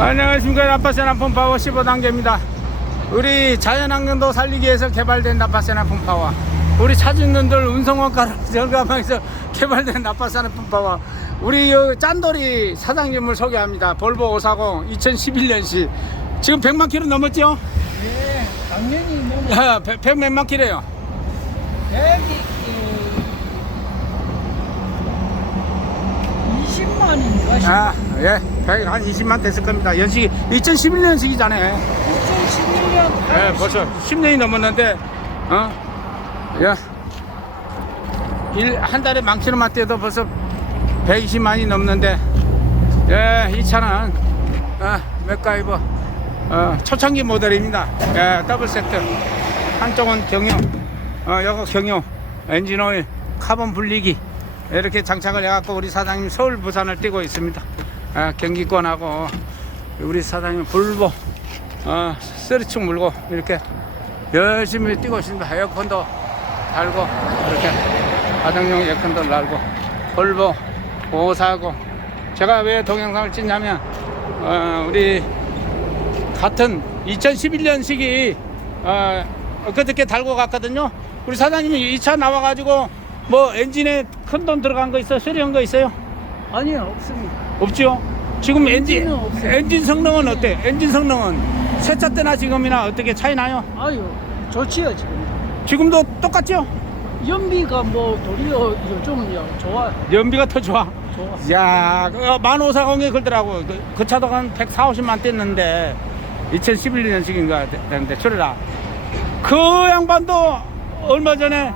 안녕하십니까. 나파센 한폰 파워 15단계입니다. 우리 자연환경도 살리기 위해서 개발된 나파센 한폰 파워. 우리 차주님들 운송원가를 절감해서 개발된 나파센 한폰 파워. 우리 짠돌이 사장님을 소개합니다. 볼보 540 2011년식. 지금 100만 킬로 넘었죠? 예, 당연히 넘었 100몇만 아, 킬로요? 100, 원인가? 아, 예. 한 20만 됐을 겁니다. 연식이 2011년식이잖아요. 2011년. 예, 벌써 10년이 넘었는데, 어? 예. 일, 한 달에 망치로만 때도 벌써 120만이 넘는데, 예, 이 차는, 어, 아, 맥가이버, 어, 초창기 모델입니다. 예, 더블 세트. 한쪽은 경유, 어, 여기 경유, 엔진 오일, 카본 분리기, 이렇게 장착을 해갖고 우리 사장님 서울, 부산을 뛰고 있습니다. 아, 경기권하고 우리 사장님 불보, 어, 쓰리축 물고 이렇게 열심히 뛰고 있습니다. 에어컨도 달고 이렇게 가정용 에어컨도 달고 볼보 540 제가 왜 동영상을 찍냐면 어, 우리 같은 2011년식이 어, 그저께 달고 갔거든요. 우리 사장님이 이 차 나와가지고 뭐 엔진에 큰 돈 들어간 거 있어요? 수리한 거 있어요? 아니요, 없습니다. 없죠. 지금 엔진 엔진은 없어요. 엔진 성능은 어때? 엔진 성능은 새차 때나 지금이나 어떻게 차이 나요? 아유, 좋지요, 지금. 지금도 똑같죠? 연비가 뭐 도리어 요즘 요 좋아요. 연비가 더 좋아. 좋아. 야, 그 1540에 걸더라고. 그, 그 차도 한 140, 50만 뗐는데 2011년식인가 되는데 저래라. 그 양반도 얼마 전에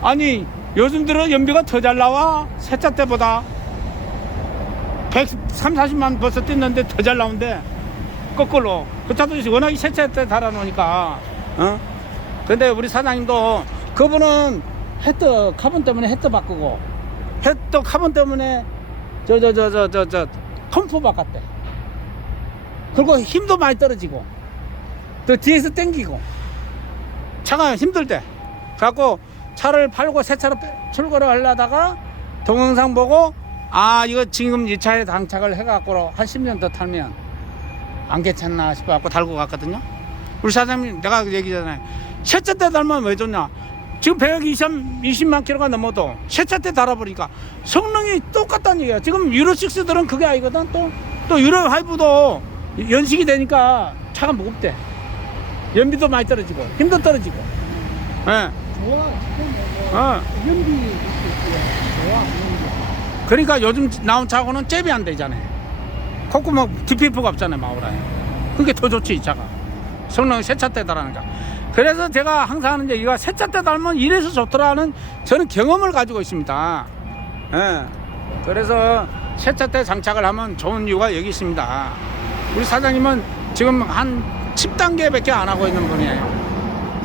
아니 요즘 들어 연비가 더 잘 나와. 새차 때보다. 130, 40만 벌써 뗐는데 더 잘 나온대. 거꾸로. 그 차도 워낙 새차 때 달아놓으니까 어? 근데 우리 사장님도 그분은 헤드 카본 때문에 헤드 바꾸고 헤드 카본 때문에 저 저 저 저 저 저 컴포 바꿨대. 그리고 힘도 많이 떨어지고 또 뒤에서 땡기고. 차가 힘들 때 갖고 차를 팔고 새 차로 빼- 출고를 하려다가 동영상 보고 아 이거 지금 이 차에 장착을 해갖고 한 10년 더 타면 안 괜찮나 싶어갖고 달고 갔거든요. 우리 사장님 내가 그 얘기잖아요 세차 때 달면 왜 좋냐? 지금 120, 20만 킬로가 넘어도 세차 때 달아보니까 성능이 똑같다는 얘기야. 지금 유로 6들은 그게 아니거든. 또, 또 유로 하이브도 연식이 되니까 차가 무겁대. 연비도 많이 떨어지고 힘도 떨어지고. 예. 좋아. 연비 좋아. 그러니까 요즘 나온 차고는 잽이 안 되잖아요. 콧구멍 DPF가 없잖아요, 마오라에. 그게 더 좋지, 이 차가. 성능이 세차 때 달하니까. 그래서 제가 항상 하는 얘기가 세차 때 달면 이래서 좋더라는 저는 경험을 가지고 있습니다. 예. 그래서 세차 때 장착을 하면 좋은 이유가 여기 있습니다. 우리 사장님은 지금 한 10단계밖에 안 하고 있는 분이에요.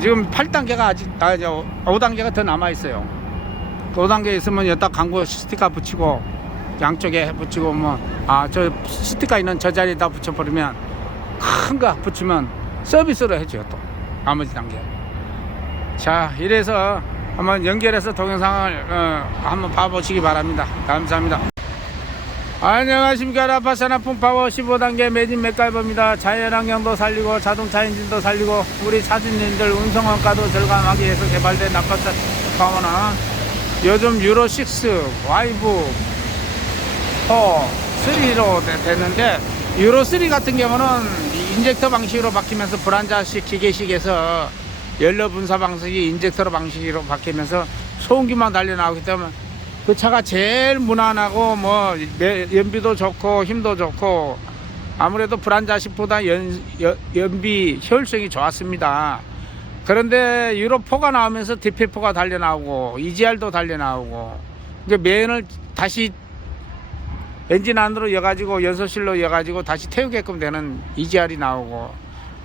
지금 8단계가 아직, 아, 저 5단계가 더 남아 있어요. 그 5단계 있으면 여기다 광고 스티커 붙이고 양쪽에 붙이고 뭐아저 스티커 있는 저 자리에다 붙여버리면 큰 거 붙이면 서비스로 해줘요 또. 나머지 단계. 자 이래서 한번 연결해서 동영상을 어, 한번 봐보시기 바랍니다. 감사합니다 안녕하십니까. 라파사나 품파워 15단계 매진 맥갈버입니다. 자연환경도 살리고 자동차 엔진도 살리고 우리 차주님들 운송원가도 절감하기 위해서 개발된 라파사나 품파워는 요즘 유로6 와이브 4 3로 됐는데 유로3 같은 경우는 이 인젝터 방식으로 바뀌면서 불안자식 기계식에서 연료 분사 방식이 인젝터로 방식으로 바뀌면서 소음기만 달려 나오기 때문에 그 차가 제일 무난하고 뭐 매- 연비도 좋고 힘도 좋고 아무래도 불안자식보다 연, 연, 연비 효율성이 좋았습니다. 그런데 유로4가 나오면서 DP4가 달려 나오고 EGR도 달려 나오고 이제 메인을 다시 엔진 안으로 여가지고 연소실로 여가지고 다시 태우게끔 되는 EGR이 나오고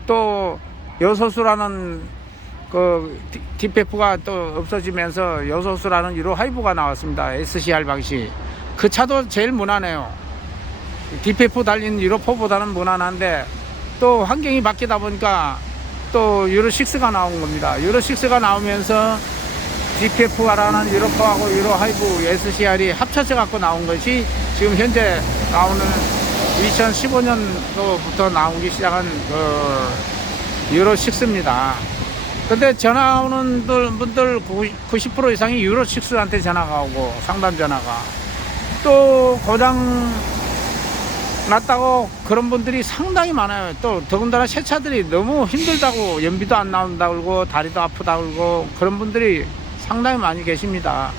또 여소수라는 그 DPF가 또 없어지면서 여소수라는 유로 하이브가 나왔습니다. SCR 방식. 그 차도 제일 무난해요. DPF 달린 유로 4보다는 무난한데 또 환경이 바뀌다 보니까 또 유로 6가 나온 겁니다. 유로 6가 나오면서 DPF라는 유로4하고 유로 하이브 SCR이 합쳐져 갖고 나온 것이 지금 현재 나오는 2015년도부터 나오기 시작한 그 유로 6입니다. 근데 전화 오는 들- 분들 90% 이상이 유로 6한테 전화가 오고 상담 전화가 또 고장 났다고 그런 분들이 상당히 많아요. 또 더군다나 새 차들이 너무 힘들다고 연비도 안 나온다 그러고 다리도 아프다 그러고 그런 분들이 상당히 많이 계십니다.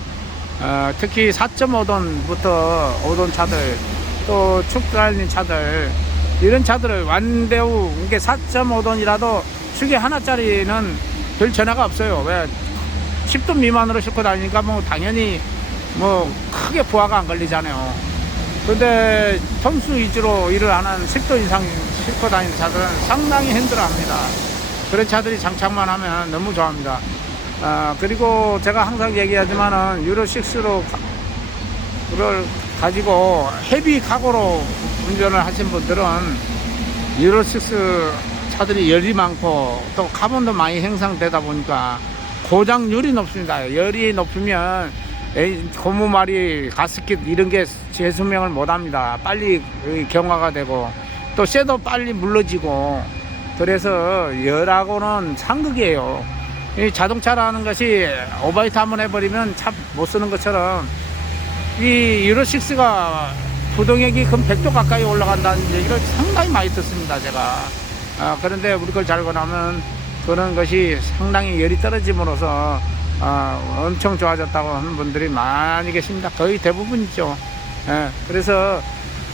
어, 특히 4.5톤부터 5톤 차들 또 축 달린 차들 이런 차들을 완대우 이게 4.5톤이라도 축이 하나짜리는 별 전화가 없어요. 왜 10톤 미만으로 싣고 다니니까 뭐 당연히 뭐 크게 부하가 안 걸리잖아요. 근데 톤수 위주로 일을 하는 10톤 이상 싣고 다니는 차들은 상당히 힘들어합니다. 그런 차들이 장착만 하면 너무 좋아합니다. 아, 그리고 제가 항상 얘기하지만은 유로 6로 를 가지고 헤비 카고로 운전을 하신 분들은 유로 6 차들이 열이 많고 또 카본도 많이 형성되다 보니까 고장률이 높습니다. 열이 높으면 고무말이 가스킷 이런 게 재수명을 못 합니다. 빨리 경화가 되고 또 쇠도 빨리 물러지고 그래서 열하고는 상극이에요. 이 자동차라는 것이 오바이트 한번 해버리면 차 못 쓰는 것처럼 이 유로6가 부동액이 금 100도 가까이 올라간다는 얘기를 상당히 많이 듣습니다, 제가. 아, 그런데 우리 걸 잘고 나면 그런 것이 상당히 열이 떨어짐으로써 아, 엄청 좋아졌다고 하는 분들이 많이 계십니다. 거의 대부분이죠. 예, 그래서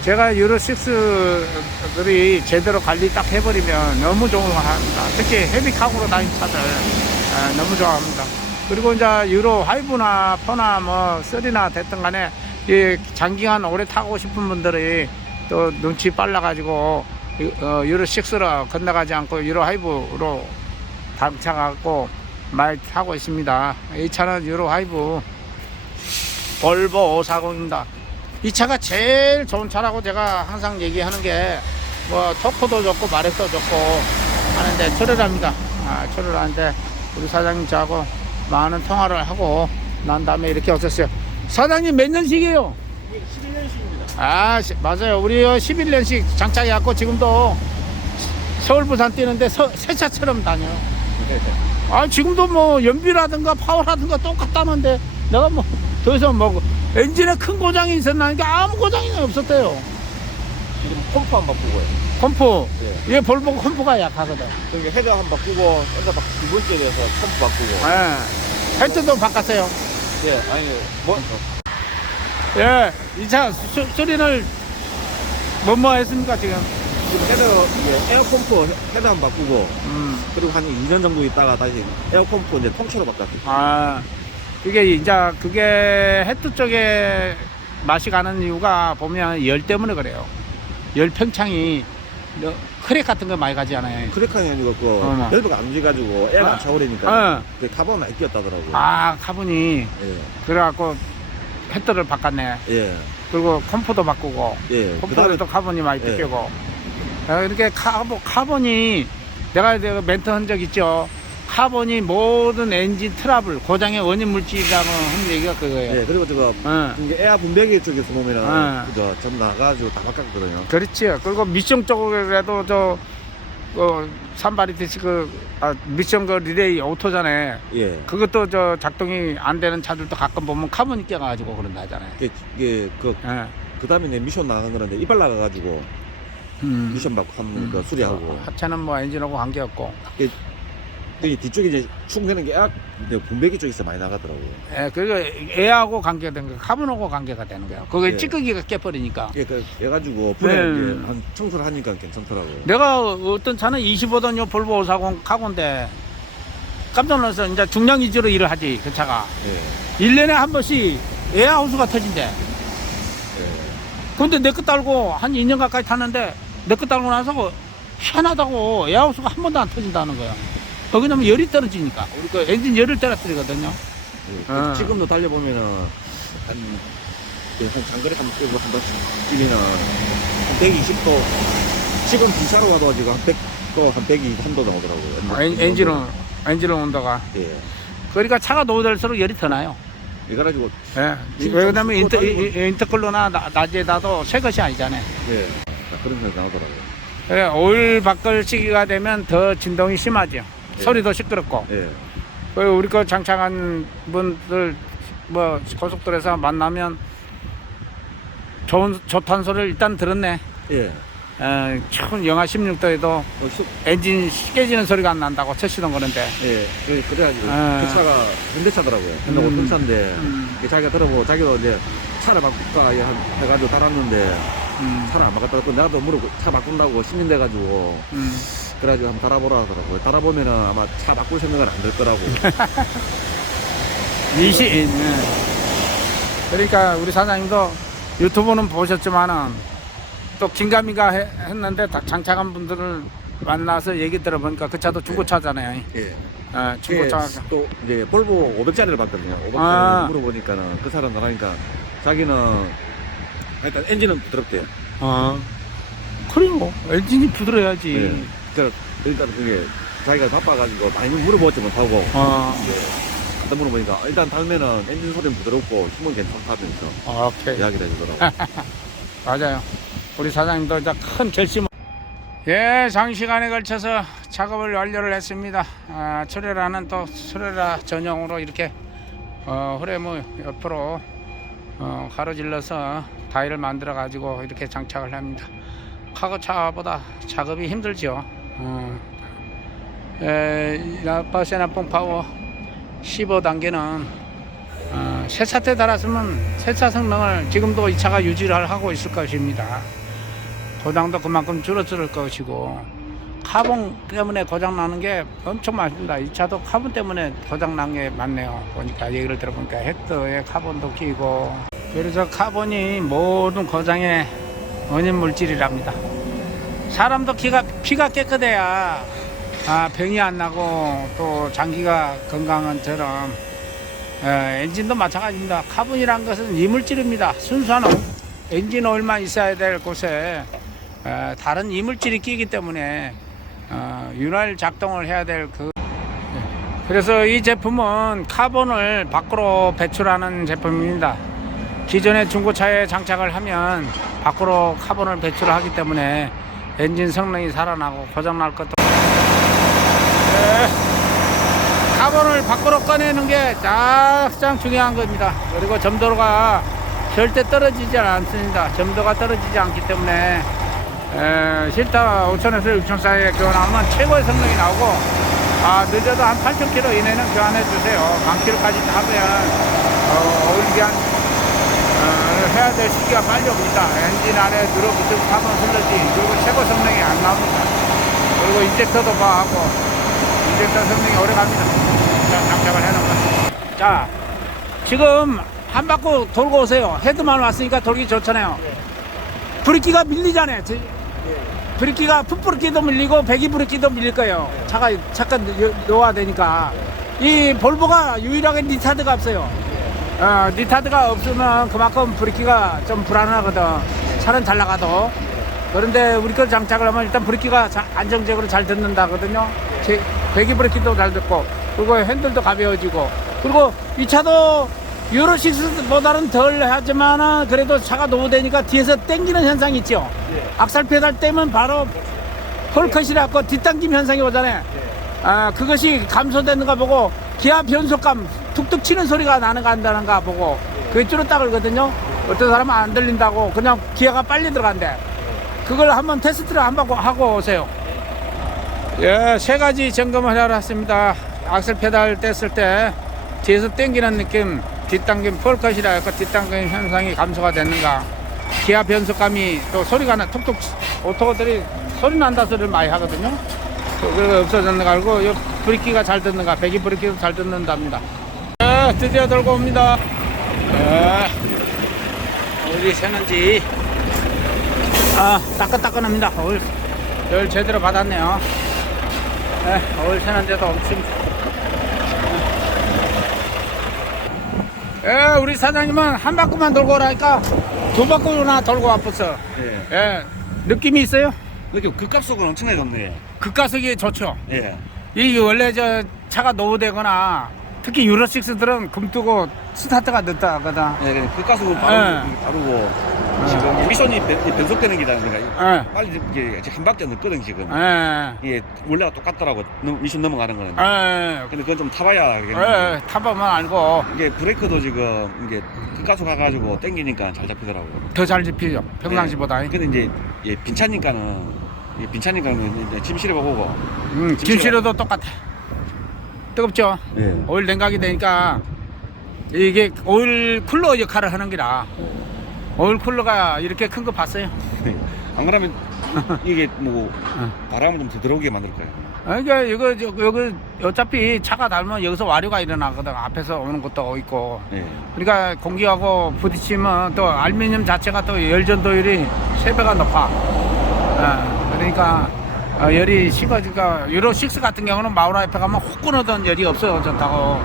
제가 유로6들이 제대로 관리 딱 해버리면 너무 좋은 거 합니다. 특히 헤비카고로 다니는 차들 예, 너무 좋아합니다. 그리고 이제 유로 5나 4나 뭐 3나 됐든 간에 이 장기간 오래 타고 싶은 분들이 또 눈치 빨라가지고 유- 어, 유로 6로 건너가지 않고 유로 5로 당차갖고 많이 타고 있습니다. 이 차는 유로 5 볼보 540입니다. 이 차가 제일 좋은 차라고 제가 항상 얘기하는 게 뭐 토크도 좋고 마력도 좋고 하는데 철회랍니다. 아, 철회라는데 우리 사장님 저하고 많은 통화를 하고 난 다음에 이렇게 없었어요. 사장님 몇 년씩이에요? 11년씩입니다. 아 시- 맞아요. 우리 11년씩 장착해갖고 지금도 서울 부산 뛰는데 서, 새 차처럼 다녀요. 아 지금도 뭐 연비라든가 파워라든가 똑같다는데 내가 뭐 더 이상 뭐 엔진에 큰 고장이 있었나니까 아무 고장이 없었대요. 지금 펌프 한번 바꾸고요. 컴포 예. 이게 볼보 컴포가 약하거든. 그러니까 헤더 한번 바꾸고, 바, 두 번째 돼서 펌프 바꾸고. 예. 헬트도 바꿨어요. 예, 아니, 뭐, 예. 이차 소리를 뭐뭐 했습니까 지금? 지금 헤더, 이제 에어 펌프 헤더 한번 바꾸고, 음. 그리고 한 2년 정도 있다가 다시 에어 펌프 이제 통째로 바꿨어요. 아, 그게 이제 그게 해트 쪽에 맛이 가는 이유가 보면 열 때문에 그래요. 열 평창이 너- 크랙 같은 거 많이 가지 않아요. 크래커이 아니고, 그, 어머. 열도가 안 돼가지고, 에어가 아. 안 차오르니까, 어. 그 카본 많이 끼었다더라고요. 아, 카본이 예, 그래갖고 헤트를 바꿨네. 예, 그리고 컴포도 바꾸고 예. 그 컴포도 또 카본이 많이 예. 뜯기고 아, 이렇게 카본, 카본이 내가 내가 멘트 한 적 있죠. 카본이 모든 엔진 트러블 고장의 원인 물질이라고 하는 얘기가 그거예요. 예, 그리고 저거, 어. 이게 에어 분배기 쪽에서 보면은, 어. 그저, 전 나가가지고 다 바꿨거든요. 그렇지요. 그리고 미션 쪽에도 저, 그, 산바리티스 그, 아, 미션 그 리레이 오토잖아요. 예. 그것도 저 작동이 안 되는 차들도 가끔 보면 카본이 껴가지고 그런다 하잖아요. 이게, 이게, 그, 예. 그 다음에 내 미션 나간 거는데, 이빨 나가가지고, 음. 미션 받고 하면 그 수리하고 합차는 뭐 엔진하고 관계없고. 그 뒤쪽에 이제 충되는 게 악, 근데 분배기 쪽에서 많이 나가더라고요. 예, 그리고 애하고 관계가 되는 거, 카본하고 관계가 되는 거예요. 그게 예. 찌꺼기가 깨버리니까. 이게 그 해가지고 분해 네. 이제 한 청소를 하니까 괜찮더라고요. 내가 어떤 차는 25돈 요 볼보 540 카고인데 깜짝 놀라서 이제 중량 위주로 일을 하지, 그 차가. 예. 1년에 한 번씩 에어하우스가 터진대. 예. 근데 내 거 달고 한 2년 가까이 탔는데 내 거 달고 나서 희한하다고 에어하우스가 한 번도 안 터진다는 거야. 어, 왜냐면 열이 떨어지니까. 우리 그 엔진 열을 떨어뜨리거든요. 예. 어. 지금도 달려보면은 한, 예, 한 장거리 한번 끌고 한 번씩 뛰면은 한 120도 지금 기차로 가도 지금 한 100도 한 123도 나오더라고요. 아, 엔, 엔진은, 엔진은 온도가. 예. 그러니까 차가 노후될수록 열이 더 나요. 이래가지고 예. 지금 왜냐면 좀 인터, 달고. 이- 이- 인터컬러나 나- 낮에다도 새 것이 아니잖아요. 예. 그런 생각 나더라고요. 그래, 오일 바꿀 시기가 되면 더 진동이 심하죠. 예. 소리도 시끄럽고. 예. 그리고 우리 거 장착한 분들 뭐 고속도로에서 만나면 좋은 좋다는 소리를 일단 들었네. 예. 에, 추운 영하 16도에도 어, 수, 엔진 깨지는 소리가 안 난다고 첫 시동 거는데. 예. 그래, 그래가지고 아. 그 차가 현대차더라고요. 현대고 음. 통차인데 음. 이게 자기가 들어보고 자기도 이제 차를 바꿀까 해- 해가지고 따랐는데 음, 차를 안 바꿨다고 내가 또 물어보고 차 바꾼다고 신민돼가지고 음. 그래가지고 한번 달아보라 하더라고요. 달아보면은 아마 차 바꿀 생각은 안 들 거라고. 20. 네. 그러니까 우리 사장님도 유튜브는 보셨지만은 또 긴가민가 해- 했는데 다 장착한 분들을 만나서 얘기 들어보니까 그 차도 중고차잖아요. 예. 어, 그게 중고차. 또 이제 볼보 500짜리를 봤거든요. 500짜리 아. 물어보니까는 그 사람 나라니까 자기는 일단 엔진은 부드럽대요. 어. 그리고 엔진이 부드러워야지. 예. 그 일단 그게 자기가 바빠가지고 많이 물어보지 못하고 어. 그다 물어보니까 일단 달면은 엔진 소리는 부드럽고 힘은 괜찮다면서 오케이. 이야기를 해주더라고. 맞아요. 우리 사장님도 이제 큰 결심. 예, 장시간에 걸쳐서 작업을 완료를 했습니다. 아, 출애라는 또 출애라 전용으로 이렇게 어, 후레무 옆으로 어, 가로질러서 다이를 만들어 가지고 이렇게 장착을 합니다. 카고차보다 작업이 힘들죠. 어, 에, 라파세나 뽕 파워 15단계는 어, 세차 때 달았으면 세차 성능을 지금도 이 차가 유지를 하고 있을 것입니다. 고장도 그만큼 줄어들 것이고 카본 때문에 고장 나는 게 엄청 많습니다. 이 차도 카본 때문에 고장 난 게 많네요. 보니까 얘기를 들어보니까 헤드에 카본도 끼고 그래서 카본이 모든 고장의 원인 물질이랍니다. 사람도 기가 피가 깨끗해야 아, 병이 안 나고 또 장기가 건강한 처럼 에, 엔진도 마찬가지입니다. 카본이란 것은 이물질입니다. 순수한 오- 엔진 오일만 있어야 될 곳에 에, 다른 이물질이 끼기 때문에 어, 윤활 작동을 해야 될 그. 그래서 이 제품은 카본을 밖으로 배출하는 제품입니다. 기존의 중고차에 장착을 하면 밖으로 카본을 배출하기 때문에 엔진 성능이 살아나고 고장날 것도 네. 카본을 밖으로 꺼내는 게 가장 중요한 겁니다. 그리고 점도가 절대 떨어지지 않습니다. 점도가 떨어지지 않기 때문에 에, 실타 5천에서 6천 사이에 교환하면 최고의 성능이 나오고 아, 늦어도 한 8,000km 이내는 교환해 주세요. 만 킬로까지 하면 어, 오일기한 어, 해야 될 시기가 빨리 옵니다. 엔진 안에 들어붙으면 한번 흘러지 그리고 최고 성능이 안 나옵니다. 그리고 인젝터도 봐하고 인젝터 성능이 오래 갑니다. 자, 장착을 거. 자, 지금 한 바퀴 돌고 오세요. 헤드만 왔으니까 돌기 좋잖아요. 브레이크가 밀리잖아요. 저- 브레이크가 풋브레이크도 밀리고 배기 브레이크도 밀릴 거예요. 차가 잠깐 요- 노화되니까. 이 볼보가 유일하게 니타드가 없어요. 어, 니타드가 없으면 그만큼 브레이크가 좀 불안하거든. 차는 잘 나가도. 그런데 우리 거 장착을 하면 일단 브레이크가 자- 안정적으로 잘 듣는다거든요. 제- 배기 브레이크도 잘 듣고, 그리고 핸들도 가벼워지고, 그리고 이 차도 유로 6보다는 덜 하지만은 그래도 차가 노후되니까 뒤에서 땡기는 현상이 있죠. 악살 페달 떼면 바로 홀컷이라고 뒷당김 현상이 오잖아요. 아, 그것이 감소되는가 보고 기아 변속감 툭툭 치는 소리가 나는 가 한다는가 보고 그게 쭈르딱 그러거든요. 어떤 사람은 안 들린다고 그냥 기아가 빨리 들어간대. 그걸 한번 테스트를 한번 하고 오세요. 예, 세 가지 점검을 하러 왔습니다. 악셀 페달 뗐을 때 뒤에서 당기는 느낌, 뒷당김 폴컷이라 해서 뒷당김 현상이 감소가 됐는가. 기아 변속감이 또 소리가 나, 툭툭 오토들이 소리 난다 소리를 많이 하거든요. 그거 없어졌는가 알고 요 브레이크가 잘 듣는가, 배기 브레이크도 잘 듣는답니다. 예, 드디어 돌고 옵니다. 예, 어디 새는지. 아, 따끈따끈합니다. 오일, 열 제대로 받았네요. 네, 오일 새는데도 엄청. 예, 우리 사장님은 한 바퀴만 돌고 오라니까 두 바퀴나 돌고 와봤어. 예. 예, 느낌이 있어요? 느낌 급값속은 엄청나게 좋네. 급가속이 좋죠. 예. 이게 원래 저 차가 노후되거나 특히 유로6들은 금 뜨고 스타트가 늦다 하거든. 예, 급값속은 바로 예. 바르고 지금 미션이 변- 변속되는 기다는 거가 예. 빨리 이제 한 박자 늦거든 지금. 예. 이게 원래가 똑같더라고 넘- 미션 넘어가는 거는. 예. 근데 그건 좀 타봐야 알겠는데. 예. 타보면 알고 이게 브레이크도 지금 이게 끝가수 가가지고 땡기니까 잘 잡히더라고. 더잘 잡히죠. 평상시보다. 근데 이제 예, 빈차니까는 예, 빈차니까는 이제 짐 실어보고. 음, 김치로도 똑같아. 뜨겁죠? 예. 오일 냉각이 되니까 이게 오일 쿨러 역할을 하는 기라. 오일 쿨러가 이렇게 큰 거 봤어요? 안 그러면 이게 뭐 어. 바람을 좀 더 들어오게 만들 거예요. 아, 그러니까 이거 저- 여기 어차피 차가 닳으면 여기서 와류가 일어나거든. 앞에서 오는 것도 있고. 예. 그러니까 공기하고 부딪히면 또 알루미늄 자체가 또 열전도율이 세배가 높아. 어, 그러니까 어, 열이 식어지니까 유로 6 같은 경우는 마우라 옆에 가면 혹 끊어던 열이 없어요. 좋다고.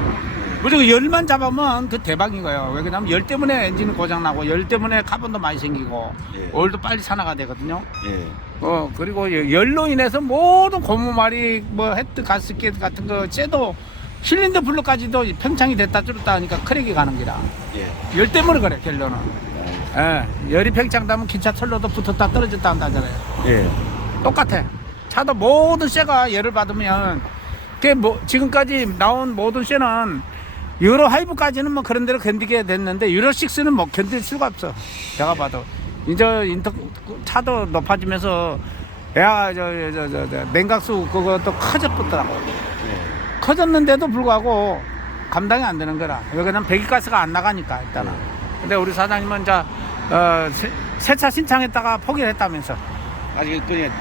무조건 열만 잡으면 그 대박인 거예요. 왜 그러냐면 열 때문에 엔진 고장 나고 열 때문에 카본도 많이 생기고 예. 오일도 빨리 산화가 되거든요. 예. 어 그리고 여- 열로 인해서 모든 고무말이 뭐 헤드 가스켓 같은 거 쟤도 실린더 블루까지도 평창이 됐다 줄었다 하니까 크랙이 가는 기라 예. 열 때문에 그래 결론은 아, 예 열이 팽창되면 기차 철로도 붙었다 떨어졌다 한다잖아요 예. 똑같아 차도 모든 쇠가 열을 받으면 그뭐 지금까지 나온 모든 쇠는 유로 하이브까지는 뭐 그런 대로 견디게 됐는데 유로 6는 뭐 견딜 수가 없어. 내가 봐도. 이제 인터 차도 높아지면서 야저저저 저, 저, 냉각수 그것도 커졌더라고. 예. 커졌는데도 불구하고 감당이 안 되는 거라. 여기는 배기가스가 안 나가니까 일단은. 근데 우리 사장님은 이제 어, 새- 새차 신청했다가 포기를 했다면서. 아직 그냥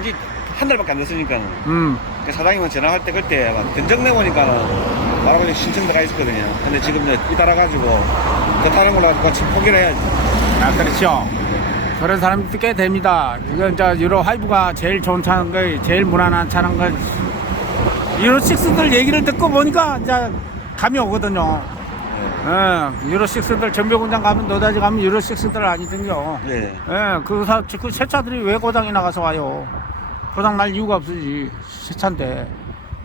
이제 한 달밖에 안 됐으니까는 음그 사장님은 전화할 때 그때 막 견적 내보니까는 말하고 신청 들어가 있었거든요. 근데 지금 이제 이따라가지고 그 다른 걸로 같이 포기를 해야지. 아, 그렇죠. 그런 사람들이 꽤 됩니다. 이거 이제 유로 하이브가 제일 좋은 차는 거, 제일 무난한 차는 거. 유로 6들 얘기를 듣고 보니까 이제 감이 오거든요. 예. 예, 유로 6들 전배 공장 가면 노다지 가면 유로 6들 아니든요. 예. 예, 그, 사, 그새 차들이 왜 고장이 나가서 와요? 고장 날 이유가 없으지. 새 차인데.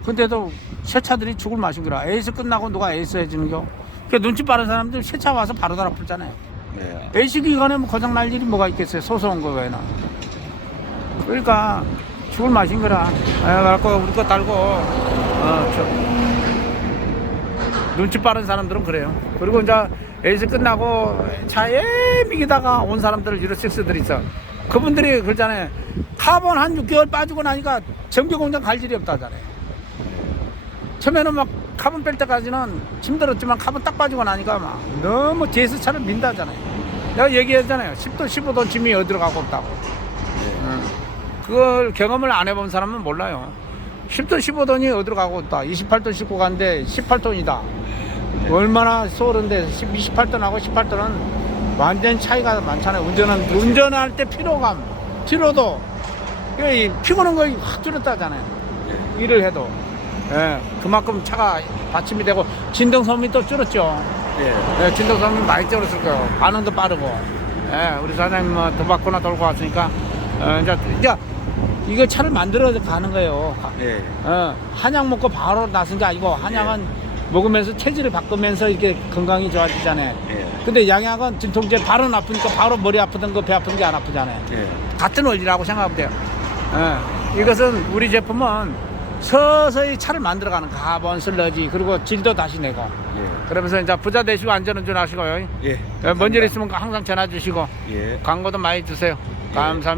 근데도 새 차들이 죽을 맛인 거라. 에이스 끝나고 누가 에이스 해주는 겨? 그 눈치 빠른 사람들 새 차 와서 바로 달아 풀잖아요. 예. AC 기간에 뭐 고장 날 일이 뭐가 있겠어요? 소소한 거 외에는. 그러니까 죽을 맛인 거라. 아, 그래갖고 우리 거 달고, 어, 저, 눈치 빠른 사람들은 그래요. 그리고 이제 AC 끝나고 차에 미기다가 온 사람들 유로 6들 있어. 그분들이 그러잖아요. 카본 한 6개월 빠지고 나니까 정비 공장 갈 일이 없다잖아요. 처음에는 막 카본 뺄 때까지는 힘들었지만 카본 딱 빠지고 나니까 막 너무 제스 차를 민다잖아요. 내가 얘기했잖아요. 10도 15도 짐이 어디로 가고 없다고. 응. 그걸 경험을 안 해본 사람은 몰라요. 10도 15돈이 어디로 가고 있다. 28돈 싣고 간데 18돈이다. 얼마나 쏘는데 28돈하고 18돈은 완전 차이가 많잖아요. 운전은 운전할 때 피로감, 피로도 피곤한 거확 줄었다잖아요. 일을 해도 예, 그만큼 차가 받침이 되고 진동 소음이 또 줄었죠. 예. 예, 진동 소음이 많이 줄었을 거예요. 반응도 빠르고. 예, 우리 사장님 뭐더 받거나 돌고 왔으니까 어, 이제 이제 이거 차를 만들어 가는 거예요. 예. 어, 한약 먹고 바로 나선 게 아니고 한약은 먹으면서 체질을 바꾸면서 이렇게 건강이 좋아지잖아요. 예. 근데 양약은 진통제 바로 아프니까 바로 머리 아프던 거 배 아픈 게 안 아프잖아요. 예. 같은 원리라고 생각하면 돼요. 예, 이것은 우리 제품은 서서히 차를 만들어가는 가본 슬러지 그리고 질도 다시 내고 예. 그러면서 이제 부자 되시고 안전운전 하시고요. 예. 예, 뭔일 있으면 항상 전화 주시고 예. 광고도 많이 주세요. 감사합니다.